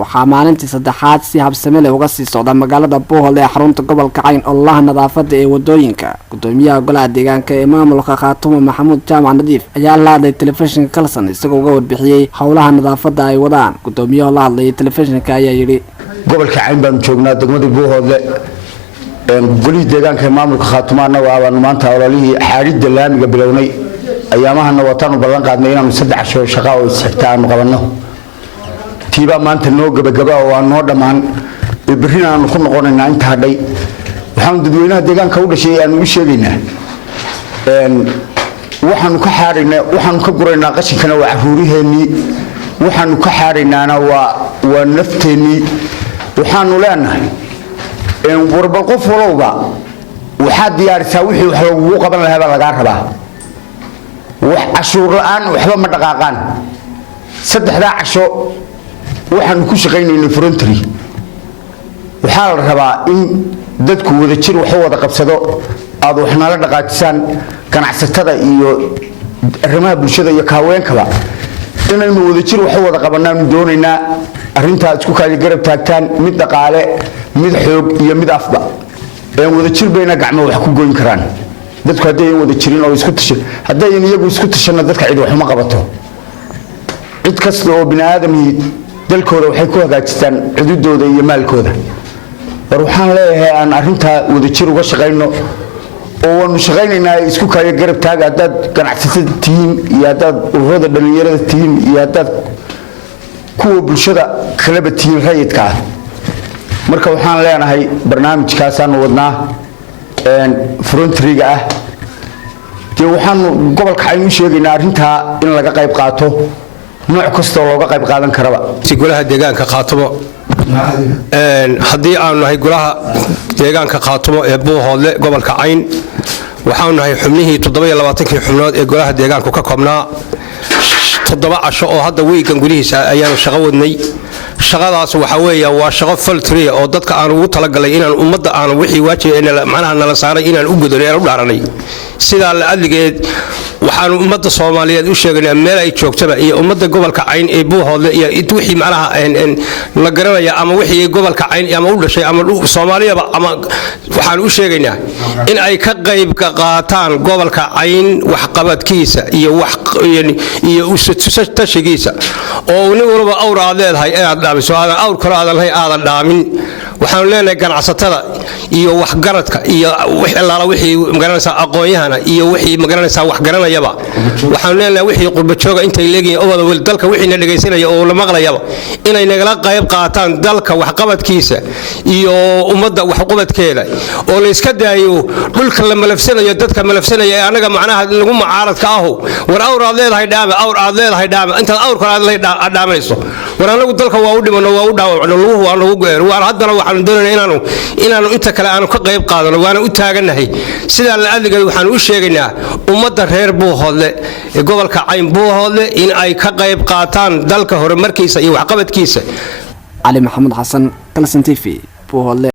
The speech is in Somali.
waxaa maalintii saddexaad si habsami leh uga sii socda magaalada Buuhoodle ee xarunta gobolka Cayn Allaah nadaafada ee wadooyinka gudoomiyaha golaha deegaanka ee maamulka Khaatumo Maxamuud Jaamac Nadiif ayaa la hadlay telefishinka Kalsan isagoo uga warbixiyay howlaha nadaafada ay wadaan gudoomiyaha la hadlay telefishinka ayaa yiri gobolka Cayn baan joognaa degmada Buuhoodle goliha deegaanka ee maamulka Khaatumo waa maanta ololihii xaaridda laamiga bilownay ayaamahana wataan ballan qaadnay inaanu 3 casho shaqo oo isxigtaan qabanno tiiba maanta noo gabagaba oo aan noo dhamaan birina aanu ku noqonaynaa inta hadhay waxaan dadweynaha deegaanka u dhashay aan u sheegaynaa waxaanu ka xaaraynaa waxaanu ka guraynaa qashinkana waa caruuriheenii waxaanu ka xaaraynaana waa nafteenii waxaanu leenahay warbal qof walowba waxaa diyaarisaa wixii wax lagu qaban lahaa laga rabaa wax cashuur la'aan waxba ma dhaqaaqaan 3 casho waxaan ku shaqaynaynaa voluntary waxaa la rabaa in dadku wada jir wax wada qabsado aad waxna la dhaqaajisaan ganacsatada iyo arrimaha bulshada iyo kaawenkaba inaynu wada jir wax wada qabanaan doonaynaa arinta isku kala garab taagtaan mid dhaqaale mid xoog iyo mid afba wada jir bayna gacmo wax ku goyn karaan dadku haday wada jirin oo isku tashan haday iyagu isku tashana dadka cid wax ma qabato cid kasta oo bini'aadam dalkooda waxay ku hagaajistaan cududooda iyo maalkooda waxaan leeyahay aan arinta wada jir uga shaqeyno oo waanu shaqeynaynaa isku kala garab taaga dad ganacsatada tiim iyo dad ururada dhalinyarada tiim iyo dad kuwa bulshada kala tiim rayidka marka waxaan leenahay barnaamijkaas aan wadnaa frontriga ah waxaan gobolka Cayn u sheegaynaa arinta in laga qayb qaato nooc kasta oo looga qayb qaadan karaba si golaha deegaanka Khaatumo hadii aanu nahay golaha deegaanka Khaatumo ee Buuhoodle gobolka Cayn waxaan nahay xubnihii 27 xubnood ee golaha deegaanka ka koobnaa 7 casho oo hadda weekan gudihiisa ayaanu shaqo wadnay shaqadaas waxa weeyaa waa shaqo voluntary oo dadka aan ugu talagalay inaan ummadda aan wixii waajibay macnaha nala saaray inaan u gudano ee u dhaaranay sida la adligeed waxaan ummadda Soomaaliyeed u sheegnaa meel ay joogtaba iyo ummadda gobolka Cayn ee Buuhoodle iyo wixii macnaha la garanaya ama wixii gobolka Cayn ama u dhashay ama Soomaaliyaba ama waxaan u sheegaynaa in ay ka qayb qaataan gobolka Cayn wax qabadkiisa iyo wax iyo u tashigiisa oo nin walba awr aad leedahay inaad dhaamiso aadan awr kale aadan lahayn aadan dhaamin waxaan leenahay ganacsatada iyo wax garadka iyo wixii magaranaysa aqoonyahana iyo wixii magaranaysa wax garanayaba waxaan leenahay wixii qurba jooga intay leeyihiin oo wada dalka wixii na dhageysanaya oo la maqlayaba inay nagala qayb qaataan dalka wax qabadkiisa iyo ummadda wax qabadkeeda oo la iska daayo dhulka la malafsanayo dadka malafsanaya ee anaga macnaha lagu mucaaradka ah war awr aad leedahay dhaama awr aad leedahay dhaama inta awr kale aad leedahay dhaamayso war anagu dalka waa u dhimano waa u dhaawacno lugu waa lagu geer war haddana waxaan doonaynaa inaanu inta kale aanu ka qayb qaadano waana u taaganahay sida la adiga waxaan u sheegaynaa ummadda reer Buuhoodle ee gobolka Cayn Buuhoodle in ay ka qayb qaataan dalka horumarkiisa iyo wax qabadkiisa Ali Maxamed Xasan Kalsan TV Buuhoodle